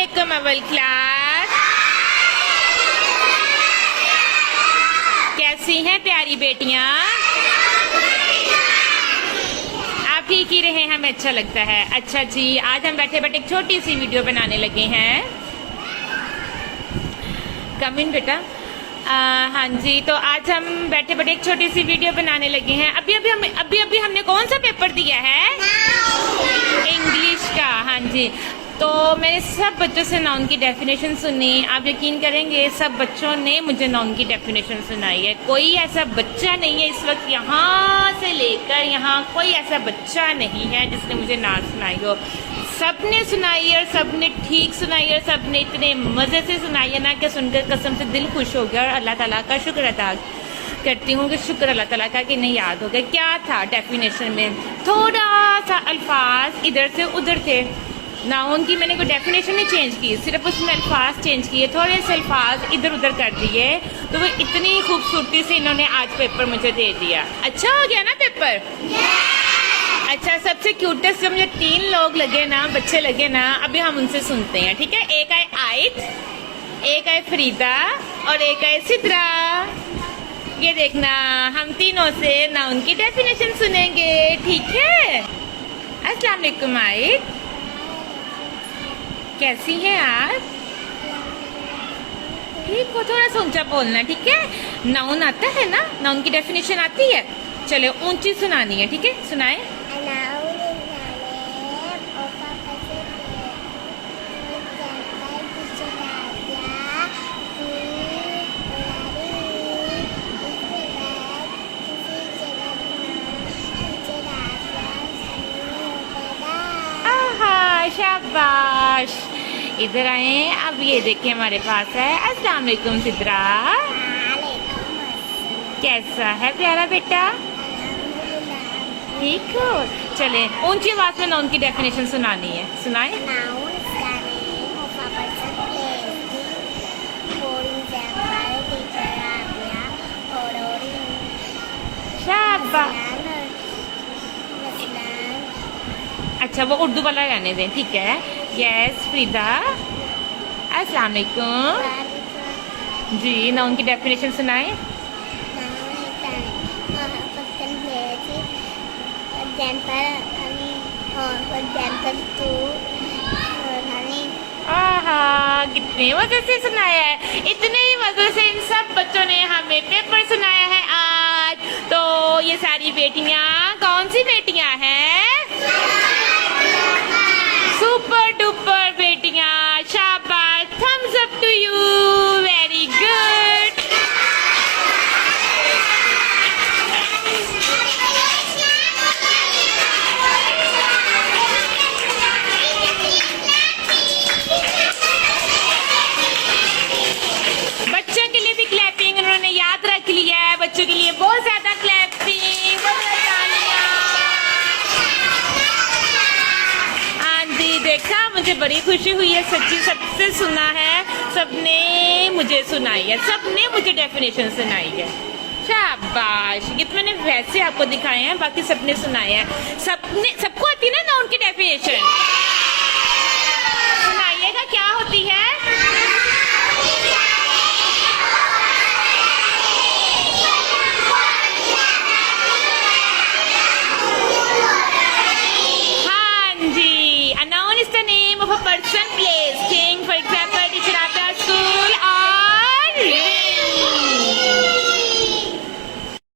वालेकुम अव्वल क्लास। कैसी हैं प्यारी बेटियां? आप ठीक ही रहे, हमें अच्छा लगता है। अच्छा जी, आज हम बैठे बैठे एक छोटी सी वीडियो बनाने लगे हैं। कम इन बेटा। हाँ जी, तो आज हम बैठे बैठे एक छोटी सी वीडियो बनाने लगे हैं। अभी हमने कौन सा पेपर दिया है? इंग्लिश का। हाँ जी, तो मैंने सब बच्चों से नाउन की डेफिनेशन सुनी। आप यकीन करेंगे, सब बच्चों ने मुझे नाउन की डेफिनेशन सुनाई है। कोई ऐसा बच्चा नहीं है इस वक्त यहाँ से लेकर यहाँ, कोई ऐसा बच्चा नहीं है जिसने मुझे ना सुनाई हो। सबने सुनाई और सबने ठीक सुनाई और सबने इतने मजे से सुनाई है ना कि सुनकर कसम से दिल खुश हो गया। और अल्लाह ताला का शुक्र अदा करती हूँ कि शुक्र अल्लाह ताला का कि नहीं याद हो गया। क्या था डेफिनेशन में? थोड़ा सा अल्फाज इधर से उधर थे। नाउन की मैंने कोई डेफिनेशन नहीं चेंज की, सिर्फ उसमें अल्फाज चेंज किए, थोड़े से अल्फाज इधर उधर कर दिए। तो वो इतनी खूबसूरती से इन्होंने आज पेपर मुझे दे दिया। अच्छा हो गया ना पेपर? अच्छा, सबसे क्यूटेस्ट जो मुझे 3 लोग लगे ना, बच्चे लगे ना, अभी हम उनसे सुनते हैं, ठीक है? एक है आयत, एक है फरीदा और एक है सिद्रा। ये देखना, हम तीनों से नाउन की डेफिनेशन सुनेंगे, ठीक है? अस्सलाम वालेकुम आयत, कैसी हैं आप? ठीक हो? थोड़ा सा ऊंचा बोलना, ठीक है? नाउन आता है ना, नाउन की डेफिनेशन आती है? चले ऊंची सुनानी है, ठीक है? सुनाए। शाबाश, इधर आए। अब ये देखिए हमारे पास है। अस्सलाम वालेकुम सिद्रा, कैसा है प्यारा बेटा? ठीक हो? चले ऊंची आवाज में नाउन की डेफिनेशन सुनानी है, सुनाए। शाबाश। अच्छा, वो उर्दू वाला रहने दें, ठीक है? यस फरीदा, अस्सलाम वालेकुम जी। नाउन की डेफिनेशन सुनाए। आहा, कितने मजे से सुनाया है। इतने ही मजे से इन सब बच्चों ने हमें पेपर सुनाया है आज। तो ये सारी बेटियां कौन सी बेटियां हैं? सुपर डुपर बेटियां। शाबाश, thumbs up to you, very good. बच्चों के लिए भी क्लैपिंग उन्होंने याद रख लिया है। बच्चों के लिए बहुत ज्यादा क्लैपिंग, बहुत तालियां। हाँ जी, देखा, मुझे बड़ी खुशी हुई है सच्ची। सबसे सुना है, सबने मुझे सुनाई है, सबने मुझे डेफिनेशन सुनाई है। शाबाश, ये तो मैंने वैसे आपको दिखाए हैं, बाकी सबने सुनाया है। सबको आती है ना नाउन की डेफिनेशन? सुनाइएगा, क्या होती है? हाँ जी, a noun is the name of a person